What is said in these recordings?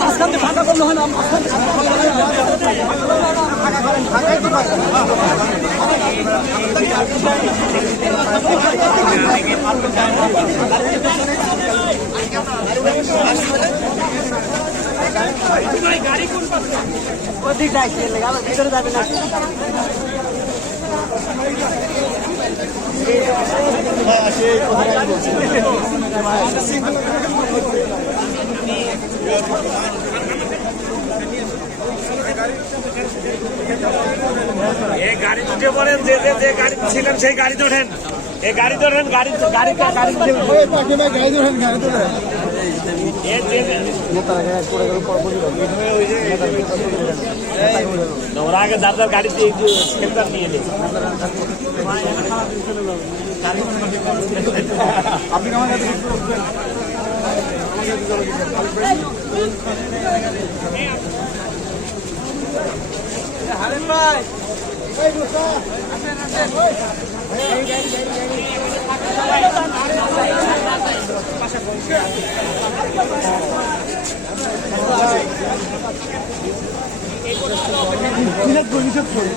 মাঝখান থেকে ফাঁকা করলে হয় না মাঝখান থেকে এই গাড়ি উঠে পড়েন, যে যে গাড়িতে ছিলেন সেই গাড়িতে ওঠেন। এই গাড়িতে ওঠেন গাড়ি গাড়ি গাড়ি এই যে- ওরা আগে দাদার গাড়িতে একটু সেন্টার নিয়ে নেই আপনি আমার কাছে হারেন ভাই Millet boyunca koyuyor.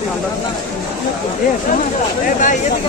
Evet, tamam. Evet, ben yedik.